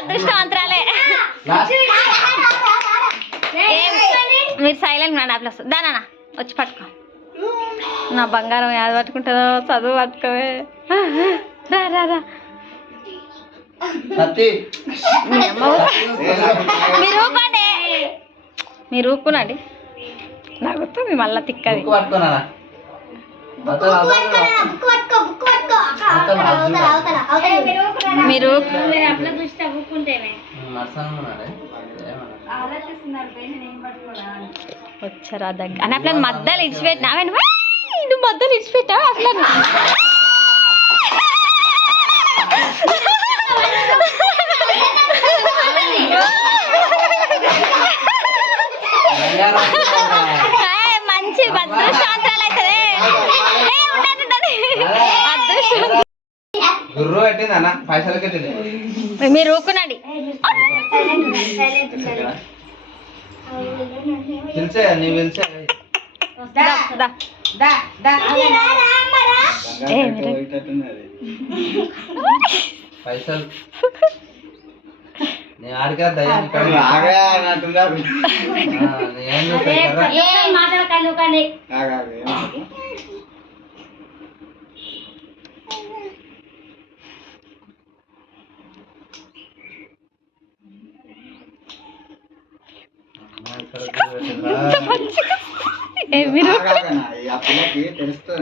అదృష్టవంతరాలే. మీరు సైలెంట్ నా ప్లస్ దానా వచ్చి పట్టుకో. నా బంగారం యాది పట్టుకుంటుందో చదువు పట్టుకోవే. రా రా రా. మీరు ఊకోండి మీరు ఊకునండి నవ్వుతుంది మళ్ళా తిక్కది. మీరు. వచ్చారా దగ్గర అని అట్లా మద్దలు ఇచ్చిపెట్టినా నువ్వు మద్దలు ఇచ్చిపెట్టావు అట్లా మంచి అదృష్టం గుర్రు పెట్టింది అన్న పైసలు కట్టింది. మీరు ఊకునండి పిలిచే పిలిచే. పైసలు. నేను ఆడిగా దయ్యా ఏ మాట్లాడకండి కానీ ఏ,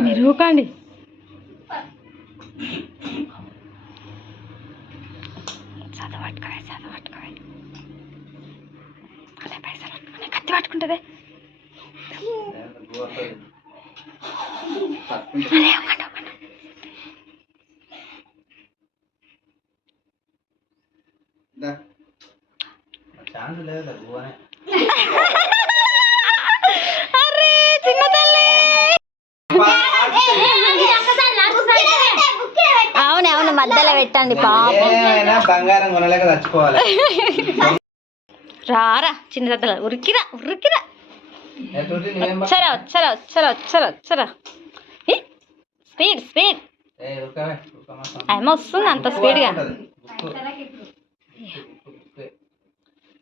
మీరు పైసలు కత్తి పట్టుకుంటుంది. అదే. ఛాన్స్ లేదు గువనే అరే చిన్న తల్లి అవును అవును మధ్యలో పెట్టండి పాపం ఏమైనా బంగారం కొనలేక చచ్చిపోవాలి రారా చిన్న ఉరికిరా ఉరికిరా ఎటువంటి వచ్చరా వచ్చరా వచ్చరా వచ్చరా వచ్చరా స్పీడ్ స్పీడ్ ఉరకవే ఉరకమా. ఏమో వస్తుంది అంత స్పీడ్గా ఉంటది. బుక్కు. బుక్కు.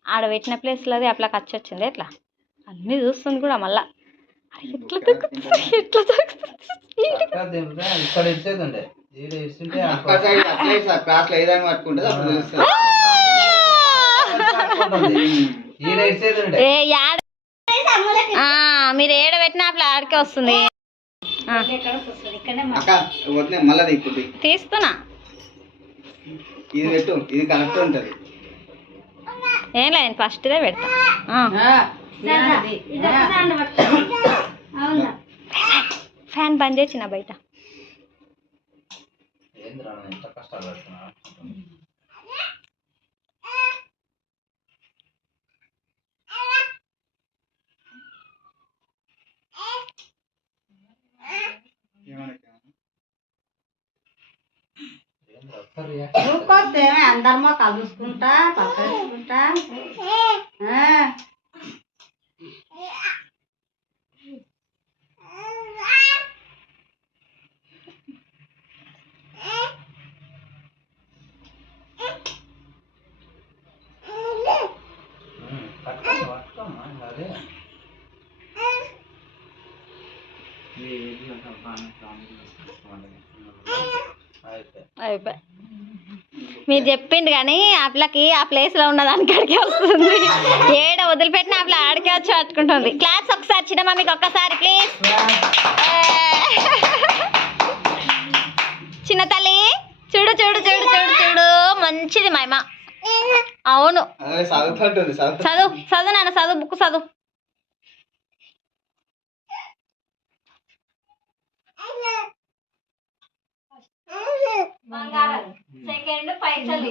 ఆడ పెట్టిన ప్లేస్లో అట్లా ఖర్చు వచ్చింది ఎట్లా? అన్నీ చూస్తుంది కూడా మళ్ళా. ఎట్లా దొరుకుతుంది? ఎట్లా మీరు ఏడ పెట్టినా అట్లా ఆడికే వస్తుంది. తీస్తున్నా. ఇది పెట్టు ఇది కరెక్ట్ ఉంటది. ఏం లేదు ఫస్ట్దే పెడతా. ఫ్యాన్ బంద్ చేసిన బయట. ఏందిరా నేను ఎంత అదే. అయిపోయి మీరు చెప్పిండు కానీ అట్లకి ఆ ప్లేస్లో ఉన్న దానికాడికే వస్తుంది. ఏడ వదిలిపెట్టిన అట్లా ఆడికే వచ్చి పట్టుకుంటుంది. క్లాస్ ఒకసారి చిన్న మమ్మీకి ఒక్కసారి ప్లీజ్ చిన్న తల్లి చూడు చూడు చూడు చూడు చూడు. మంచిది మైమ అవును. చదువు చదువు చదువు నాన్న చదువు బుక్ చదువు. బంగారం. సెకండ్ పైసలు.